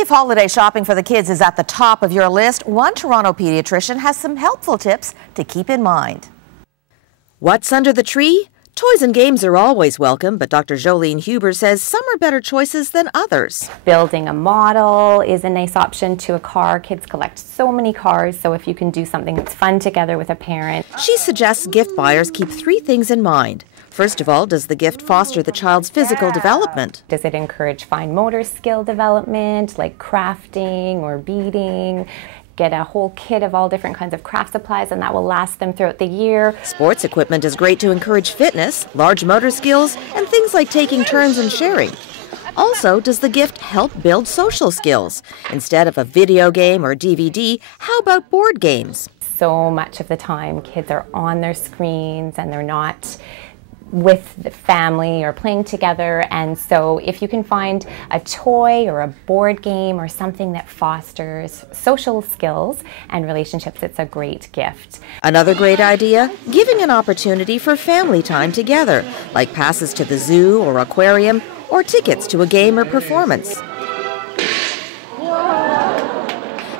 If holiday shopping for the kids is at the top of your list, one Toronto pediatrician has some helpful tips to keep in mind. What's under the tree? Toys and games are always welcome, but Dr. Joelene Huber says some are better choices than others. Building a model is a nice option to a car. Kids collect so many cars, so if you can do something that's fun together with a parent. She suggests gift buyers keep 3 things in mind. First of all, does the gift foster the child's physical development? Does it encourage fine motor skill development, like crafting or beading? Get a whole kit of all different kinds of craft supplies, and that will last them throughout the year. Sports equipment is great to encourage fitness, large motor skills, and things like taking turns and sharing. Also, does the gift help build social skills? Instead of a video game or DVD, how about board games? So much of the time, kids are on their screens and they're not with the family or playing together, and so if you can find a toy or a board game or something that fosters social skills and relationships, it's a great gift. Another great idea, giving an opportunity for family time together, like passes to the zoo or aquarium or tickets to a game or performance.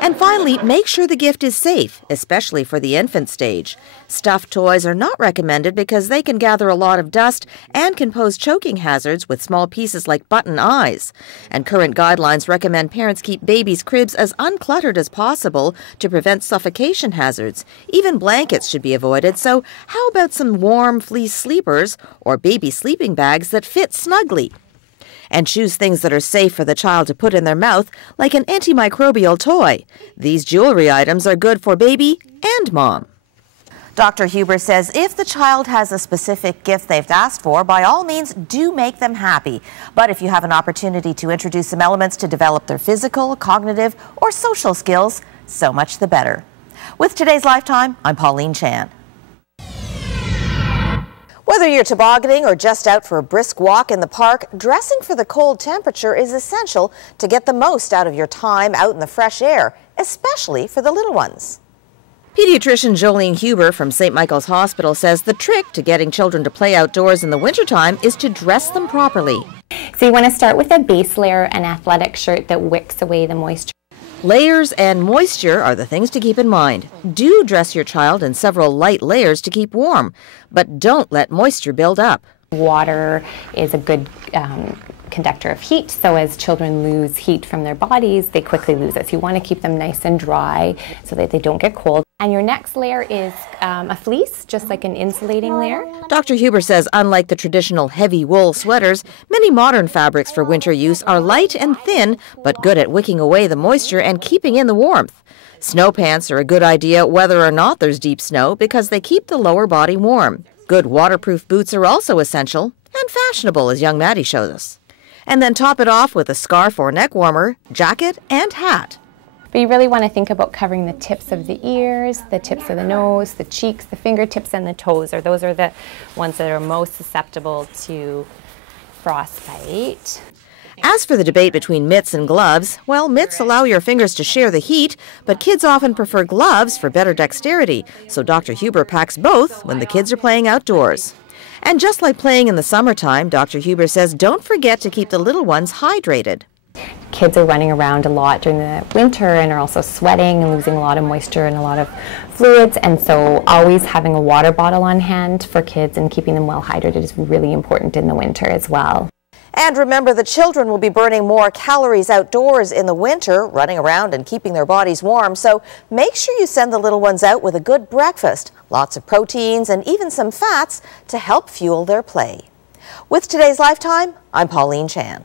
And finally, make sure the gift is safe, especially for the infant stage. Stuffed toys are not recommended because they can gather a lot of dust and can pose choking hazards with small pieces like button eyes. And current guidelines recommend parents keep babies' cribs as uncluttered as possible to prevent suffocation hazards. Even blankets should be avoided, so how about some warm fleece sleepers or baby sleeping bags that fit snugly? And choose things that are safe for the child to put in their mouth, like an antimicrobial toy. These jewelry items are good for baby and mom. Dr. Huber says if the child has a specific gift they've asked for, by all means, do make them happy. But if you have an opportunity to introduce some elements to develop their physical, cognitive, or social skills, so much the better. With today's Lifetime, I'm Pauline Chan. Whether you're tobogganing or just out for a brisk walk in the park, dressing for the cold temperature is essential to get the most out of your time out in the fresh air, especially for the little ones. Pediatrician Joelene Huber from St. Michael's Hospital says the trick to getting children to play outdoors in the wintertime is to dress them properly. So you want to start with a base layer, an athletic shirt that wicks away the moisture. Layers and moisture are the things to keep in mind. Do dress your child in several light layers to keep warm, but don't let moisture build up. Water is a good conductor of heat, so as children lose heat from their bodies, they quickly lose it. So you want to keep them nice and dry so that they don't get cold. And your next layer is a fleece, just like an insulating layer. Dr. Huber says unlike the traditional heavy wool sweaters, many modern fabrics for winter use are light and thin, but good at wicking away the moisture and keeping in the warmth. Snow pants are a good idea whether or not there's deep snow because they keep the lower body warm. Good waterproof boots are also essential and fashionable, as young Maddie shows us. And then top it off with a scarf or neck warmer, jacket, and hat. But you really want to think about covering the tips of the ears, the tips of the nose, the cheeks, the fingertips, and the toes. Those are the ones that are most susceptible to frostbite. As for the debate between mitts and gloves, well, mitts allow your fingers to share the heat, but kids often prefer gloves for better dexterity, so Dr. Huber packs both when the kids are playing outdoors. And just like playing in the summertime, Dr. Huber says don't forget to keep the little ones hydrated. Kids are running around a lot during the winter and are also sweating and losing a lot of moisture and a lot of fluids, and so always having a water bottle on hand for kids and keeping them well hydrated is really important in the winter as well. And remember, the children will be burning more calories outdoors in the winter, running around and keeping their bodies warm. So make sure you send the little ones out with a good breakfast, lots of proteins and even some fats to help fuel their play. With today's Lifetime, I'm Pauline Chan.